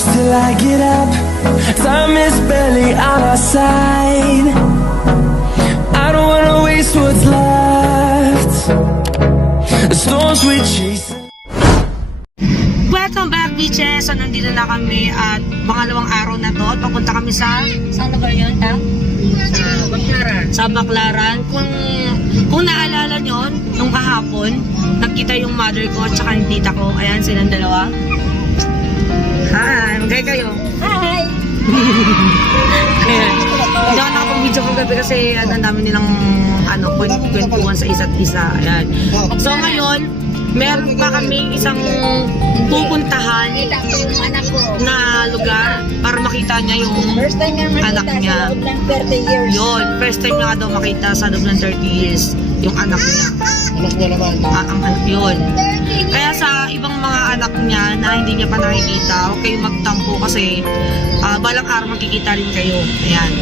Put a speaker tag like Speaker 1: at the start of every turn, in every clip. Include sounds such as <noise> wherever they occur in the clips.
Speaker 1: close till I get up. Time is barely on our side. I don't wanna waste what's left. The storms we chase.
Speaker 2: Welcome back, bitches! So, nandito na kami at pangalawang araw na to. Papunta kami sa... Saan lugar yun, ta? Sa Baklaran. Sa Baklaran. Kung, kung naalala nyo, nung kahapon, nagkita yung mother ko at saka yung tita ko. Ayan, silang dalawa. <laughs> Ayan. Hindi ako nakapag-video kagabi kasi ano, ang dami nilang ano, kwent- kwentuhan sa isa't isa. Ayan. So ngayon, meron pa kami isang pupuntahan
Speaker 3: ko ko.
Speaker 2: na lugar para makita niya yung
Speaker 3: First time niya makita
Speaker 2: Anak niya.
Speaker 3: loob ng 30 years.
Speaker 2: yun. First time nga daw makita sa loob ng 30 years yung anak niya.
Speaker 4: Anak niya naman.
Speaker 2: Ah, ang anak yun. Kaya sa ibang mga anak niya na hindi niya pa nakikita, huwag kayong magtampo kasi ah, balang araw magkikita rin kayo. Ayan.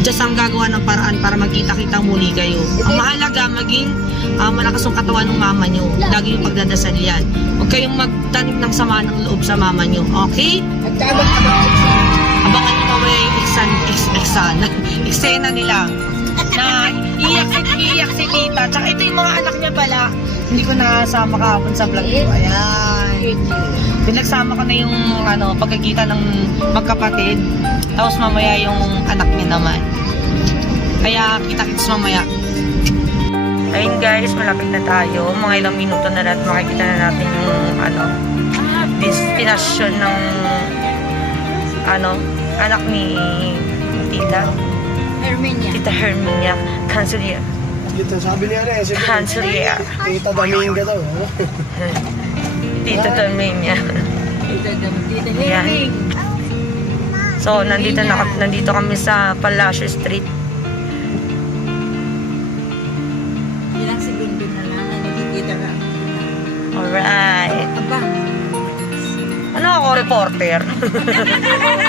Speaker 2: Just ang gagawa ng paraan para magkita-kita muli kayo. Ang mahalaga, maging ah, malakas ang katawan ng mama nyo. Lagi yung pagdadasal yan. Huwag kayong magtanim ng sama ng loob sa mama nyo. Okay? Abangan nyo mamaya yung eksan, ex, eksana, <laughs> eksena nila. Na iyak si, iyak si tita. Tsaka ito yung mga anak niya pala. Hindi ko nasama kahapon sa vlog ko. Ayan. Pinagsama ko na yung ano, pagkakita ng magkapatid. Tapos mamaya yung anak niya naman. Kaya kita-kits mamaya. Ayun guys, malapit na tayo. Mga ilang minuto na lahat makikita na natin yung ano, destination ng ano, anak ni tita,
Speaker 3: Herminia.
Speaker 2: tita Herminia Cancelier.
Speaker 4: Dito sabi niya rin, sige,
Speaker 2: Cancelier.
Speaker 4: tita Dominga daw.
Speaker 2: Tita Herminia.
Speaker 3: Tita Tita
Speaker 2: Yan.
Speaker 3: Herming.
Speaker 2: So, nandito na nandito kami sa Palacio Street.
Speaker 3: Ilang segundo na lang na nakikita ka.
Speaker 2: Alright.
Speaker 3: Aba,
Speaker 2: Ano ako, reporter? <laughs>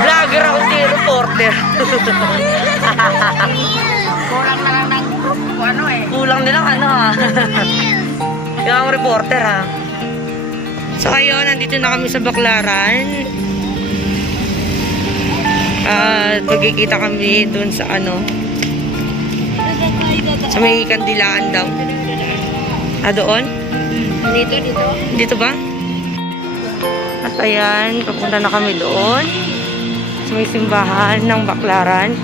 Speaker 2: Vlogger ako, di reporter.
Speaker 3: kulang na lang ng ano eh.
Speaker 2: Kulang nilang ano ha. Yung ang reporter ha. So ayun, nandito na kami sa Baklaran. At magkikita kami dun sa ano, sa may kandilaan daw. Ah, doon?
Speaker 3: Dito, dito.
Speaker 2: Dito ba? At ayan, papunta na kami doon. May simbahan ng Baklaran.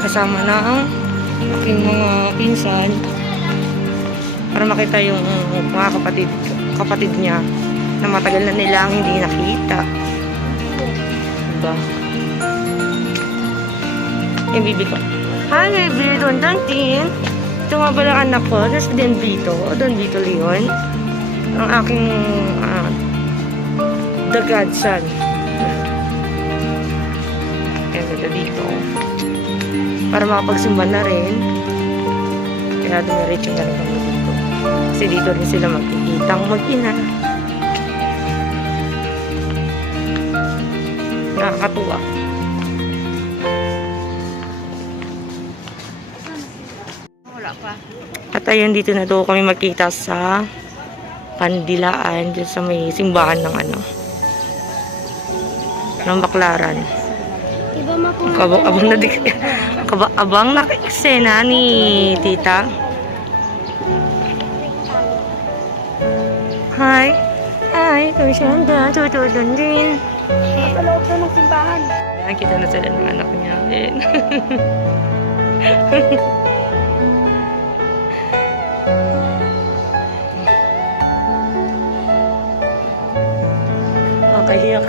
Speaker 2: Kasama ng aking mga pinsan. Para makita yung mga kapatid, kapatid niya na matagal na nilang hindi nakita. Diba? Yung bibi ko. Hi, baby! Doon, Dantin! Ito nga pala ang anak ko. Tapos Don Vito. Don Vito Leon ang aking ah, the godson. Ganda dito. Para makapagsimba na rin. Kaya dumiretso na rin kami dito. Kasi dito rin sila magkikitang mag-ina. Nakakatuwa.
Speaker 3: Wala pa.
Speaker 2: At ayun, dito na daw kami magkita sa Pandilaan, dyan sa may simbahan ng ano, ng Baklaran. Kabang, abang na di, kaba, abang na eksena ni tita. Hi. Hi, Kushanda. Tutulun din.
Speaker 3: Sa loob na ng simbahan.
Speaker 2: Ayan, kita na sila ng anak niya. Ayan. <laughs> Makahiyak.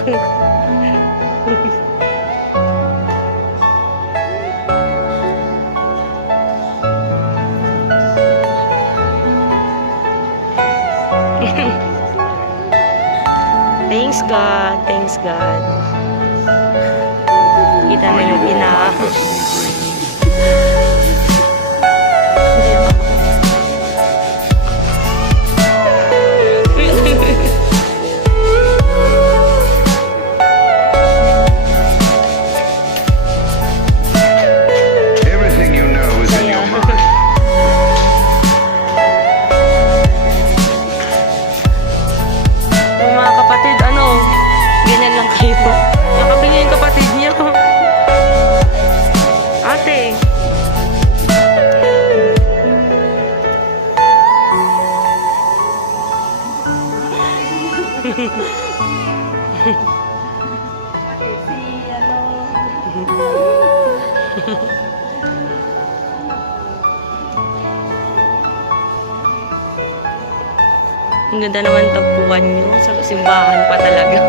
Speaker 2: Thanks God. Thanks God. Kita na yung ina. <laughs> si ano... Ang ganda naman tagpuan nyo sa simbahan pa talaga.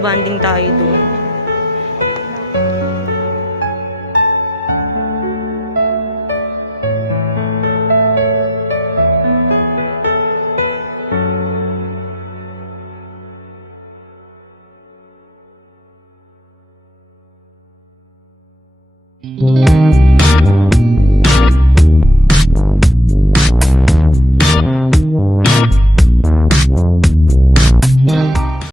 Speaker 2: bonding tayo doon.